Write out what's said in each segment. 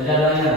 Baca doanya.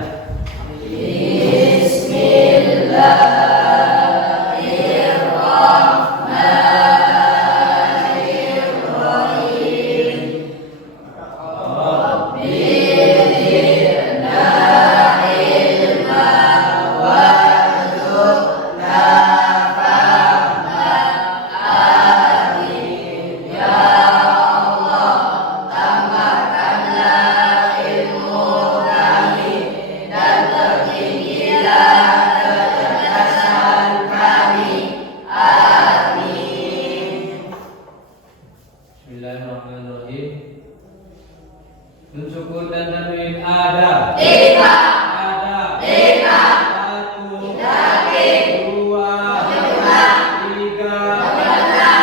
Bismillahirrahmanirrahim. Nun sukun dan tanwin ada. Tiga. Ada. Tiga. Satu. Tiga. Dua. Dua. Tiga. Tiga.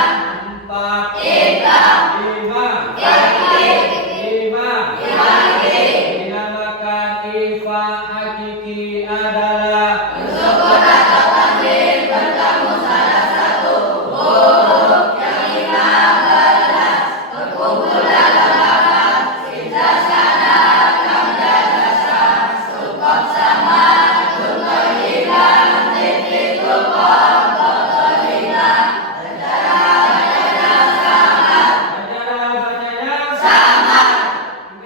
Empat. Tiga. Lima. Lima. Lima. Dinamakan ifa hakiki adalah Sukun atau tanwin bertemu salah satu huruf yang lima belas berkumpul dalam lafaz Idzah sana kamda dasa sukop sama tuntur hina titikul qom tuntur hina secara bacanya sama sama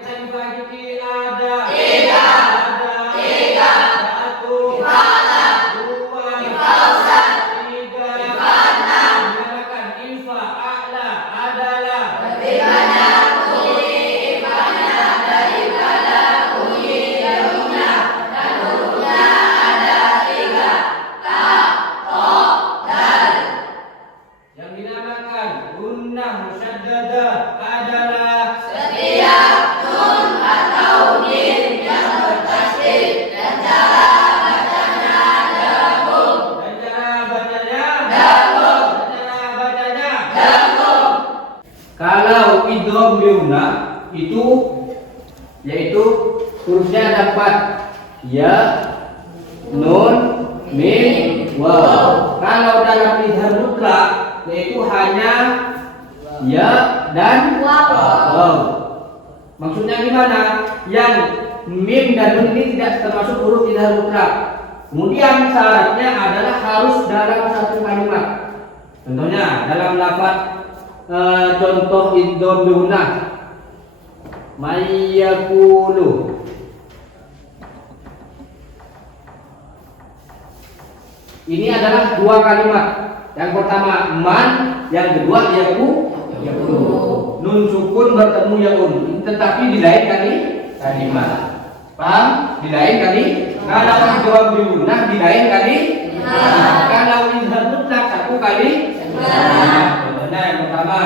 Ifa hakiki ada. Tiga. Ada. Tiga. Satu. Ifalah. Dua. Ifausan. Tiga. Ifanam. Dinamakan ifa a'la adalah Bagaimana bunyi ifanya daripada bunyi hurufnya dan hurufnya ada tiga ta, to, dal. yang dinamakan gunnah musyaddadah adalah Setiap nun atau mim yang bertasydid dan cara bacanya dengung. dan cara bacanya Dengung. Kalau idgham biuna itu yaitu hurufnya ada 4 ya, nun, mim, waw. Kalau dalam idgham mutlak yaitu hanya ya dan waw. Maksudnya gimana? Yang mim dan nun ini tidak termasuk huruf idgham mutlak. Kemudian syaratnya adalah harus dalam satu kalimat. Contohnya dalam lafaz contoh idgham biuna mayyakulu. Ini adalah dua kalimat. Yang pertama man, yang kedua yakulu. Nun sukun bertemu yaun, tetapi di lain kalimat. Paham? Di lain kali. Kalau idgham biuna di lain kali. Kalau idgham mutlak satu kali. Contohnya yang pertama.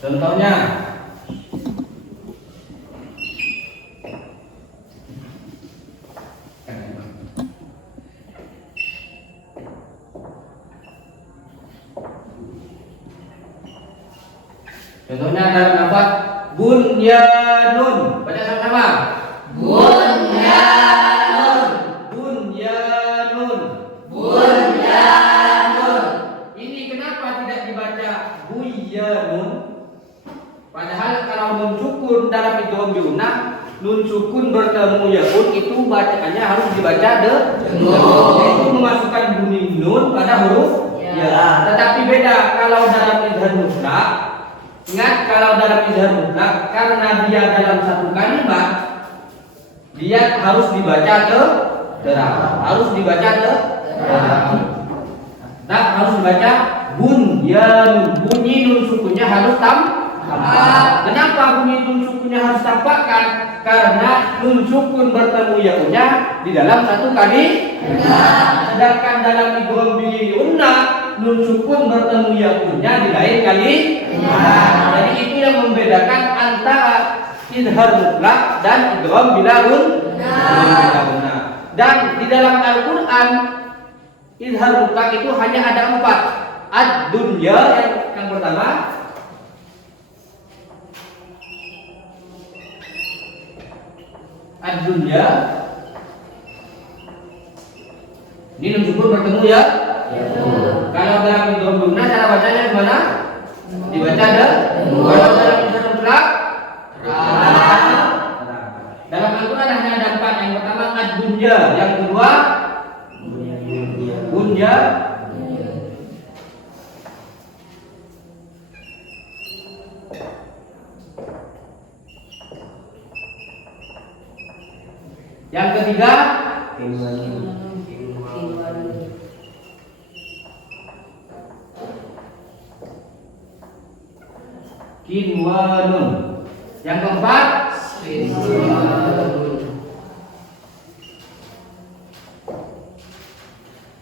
Contohnya Contohnya dalam lafaz bunyanun. Baca sama-sama. Bunyanun. Bunyanun. Bunyanun. Ini kenapa tidak dibaca buyanun? Padahal kalau nun sukun dalam idgham biuna, nun sukun bertemu yaun itu bacaannya harus dibaca yaitu memasukkan bunyi nun pada huruf ya. Tetapi beda kalau dalam idgham mutlak. Ingat, kalau dalam idgham mutlak karena dia dalam satu kalimat, dia harus dibaca terang. Harus dibaca terang. Nah, harus dibaca bunyanun. Bunyi nun sukunnya harus tampak. Kenapa bunyi nun sukunnya harus tampakkan? Karena nun sukun bertemu yaunnya di dalam satu kali. Sedangkan dalam idgham biuna nun sukun bertemu yaunnya di lain kali. Jadi itu yang membedakan antara idgham mutlak dan idgham bilaun. Dan di dalam Al-Qur'an idgham mutlak itu hanya ada 4. Ad-dunya yang pertama, ad-dunya. Ini nun sukun bertemu ya. Kalau dalam idgham guna cara bacanya gimana? Dibaca kalau dalam idgham mutlak dalam Al-Quran hanya ada 4. Yang pertama ad-dunya, yang kedua bunya, yang ketiga kinwanun, yang keempat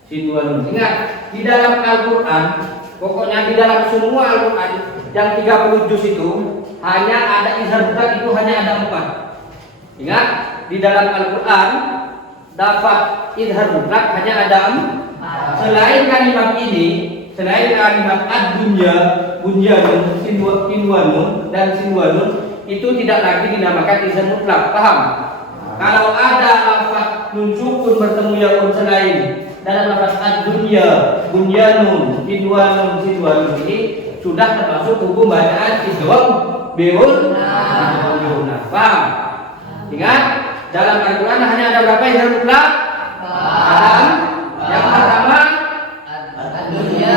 sinwanun. Ingat, di dalam Al-Quran, pokoknya di dalam semua Al-Quran yang 30 juz itu hanya ada izhar mutlak, itu hanya ada 4. Ingat, di dalam Al-Quran dapat izhar mutlak hanya ada 4. Selain kalimat ini, selain kalimat ad-dunya, bunyanun, sinwanun dan sinwanun, itu tidak lagi dinamakan izhar mutlak. Paham? Kalau ada lafaz nun sukun bertemu yaun selain dalam lafaz ad-dunya, bunyanun, sinwanun ini sudah termasuk hukum bacaan idgham biun. Paham? Ingat, dalam Al-Quran hanya ada berapa izhar mutlak? Yang pertama ad-dunya,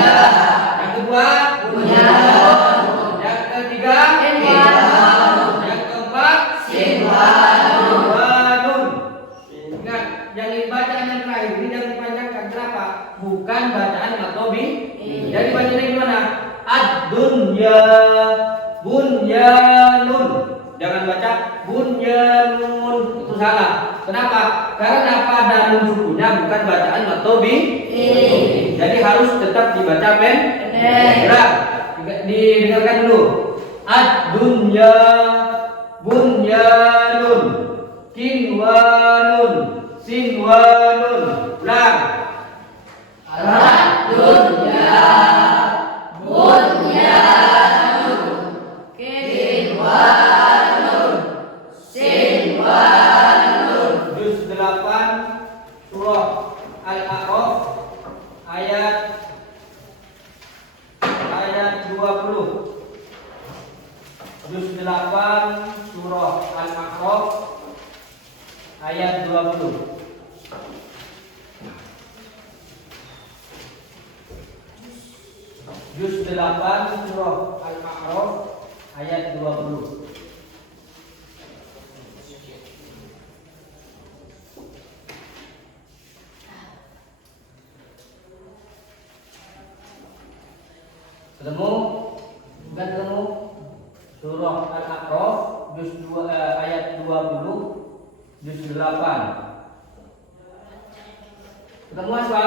yang kedua bunyanun, yang ketiga sinwanun, yang keempat sinwanun. Ingat, yang bacaan yang terakhir ini jangan dipanjangkan. Kenapa? Bukan bacaan matobi. Jadi bacanya gimana? Ad-dunya bunyanun. Jangan baca bunyanun, itu salah. Kenapa? Karena pada nun sukunnya bukan bacaan matobi. Jadi harus tetap dibaca pendek. Didengarkan dulu. Ad-dunya bunyanun, kinwanun, sinwanun. Ulang. Ad-dunya bunyanun, kinwanun, sinwanun. Juz 8 surah Al-A'raf ayat 20. Juz 8 surah Al-A'raf ayat 20. Juz 8 surah Al-A'raf ayat 20. Ketemu? Bukan ketemu? Surah Al-A'raf juz 2 ayat 20 juz 8. Ketemu apa?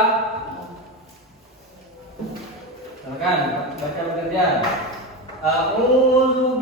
Silakan baca bergantian. A'udzu